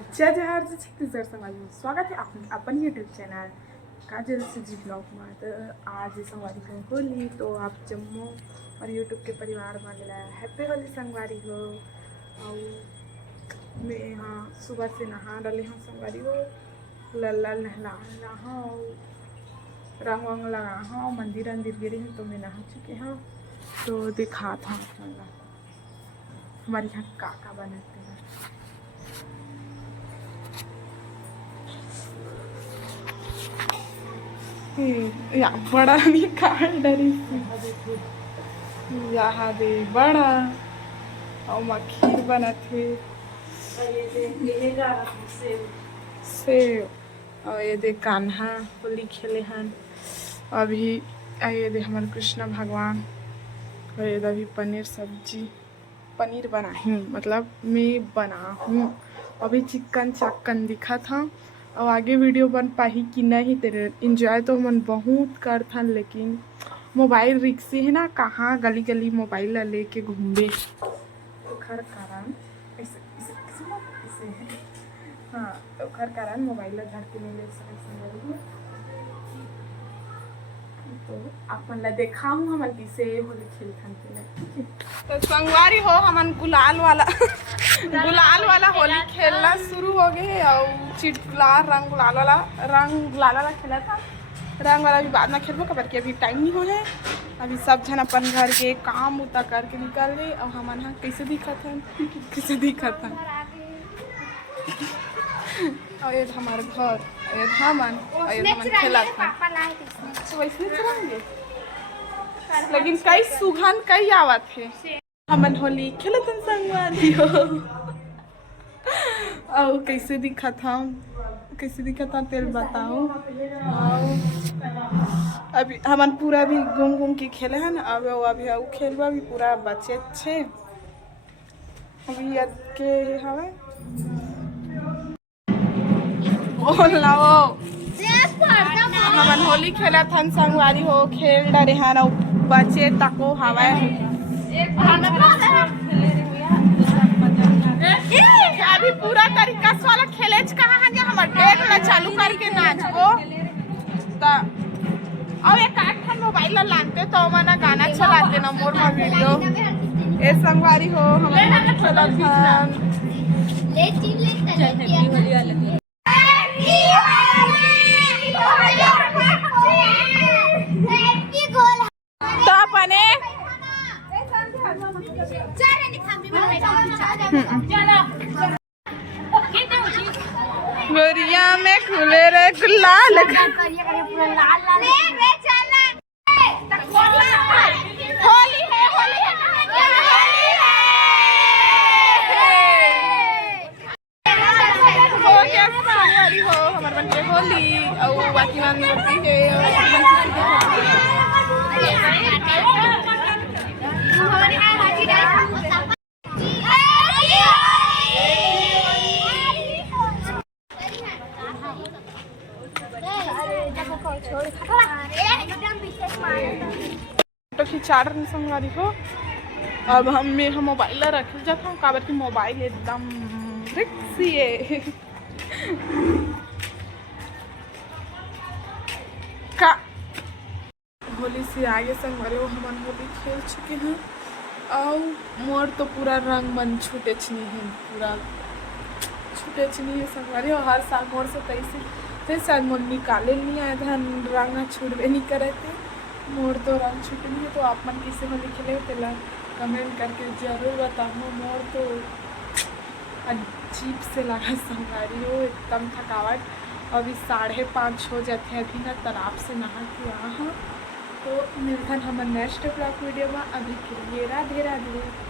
जय जवाहर जय छत्तीसगढ़ समाज में स्वागत है अपन यूट्यूब चैनल काजल से जी ब्लॉग में। तो आज संगवारी को होली तो आप जम्मू और यूट्यूब के परिवार में हैप्पी होली संगवारी हो। और मैं यहाँ सुबह से नहा डाले हाँ संगवारी हो, लल्ला नहला हाँ, रंग वंग लगा हाँ, मंदिर अंदिर गिरे हैं तो मैं नहा चुके हाँ। तो दिखा था हमारे यहाँ काका बनाते हैं। या बड़ा निकाल डरी यहाँ दे बड़ा और मखीर बना थे सेव और ये दे कान्हा होली खेले हन। अभी ये दे हमारे कृष्ण भगवान और ये अभी पनीर सब्जी पनीर बना हूँ, मतलब मैं बना हूँ। अभी चिकन चक्कन दिखा था और आगे वीडियो बन पाही कि नहीं। तेरे इंजॉय तो मन बहुत कर था, लेकिन मोबाइल रिक्सी है ना, कहाँ गली गली मोबाइल लेके घूमे तो खर कारण ऐसे है हाँ। तो खर कारण मोबाइल घर के नहीं ले सकते। तो आप मन ला देखा हूँ हमन किसे होली खेलथन के। तो संगवारी हो हमन गुलाल वाला होली खेलना शुरू हो गए और चिटला रंग गुलाल वाला खेला था। रंग वाला भी बाद में खेलबो कबर के अभी टाइम नहीं हो है। अभी सब जन अपन घर के काम उता करके निकल गए और हमन हाँ कैसे दिखत हन और ये हमारे घर ये हमन खेला था तो वैसे चलेंगे। लेकिन कई सुघन कई आवत है हमन होली खेलतन संगवारी हो। और कैसे दिखा था तेल बताओ। अभी हमन पूरा भी घूम के खेले हैं। अब अभी खेलबा भी पूरा बचे छे अभी याद के हवे बोलना वो हमन होली खेला था संगवारी हो, खेल डरे हैं और बचे तको हवा अभी पूरा तरीका से वाला खेले कहाँ है हम डेट ला चालू करके नाचबो। तो अब एक आठ मोबाइल ला लानते तो मना गाना चलाते ना मोर में वीडियो ए संगवारी हो हम खेला था। तो अपने गोरिया में खुले रे गुलाल होली और बाकी मन होती तो खिंचा रहे संगवारी हो। अब हम मोबाइल रख जाता हूँ काबर की मोबाइल एकदम रिक्सी है का। होली से आगे संगवारी हो हमन होली खेल चुके हैं और मोर तो पूरा रंग मन छूटे नहीं है संगवारी हो। हर साल मोर से तैसे शायद मोर निकाले नहीं आए धन रंग छूटबे नहीं करे थे मोर तो रंग छूटे नहीं है। तो आप मन किसे होली खेले तेला कमेंट करके जरूर बताओ। मोर तो अजीब से लगा संगवारी हो, एकदम थकावट। अभी 5:30 हो जाते हैं, अभी ना तालाब से नहा के यहाँ। तो मिलता हम नेक्स्ट ब्लॉग वीडियो में। अभी के लिए राधे राधे।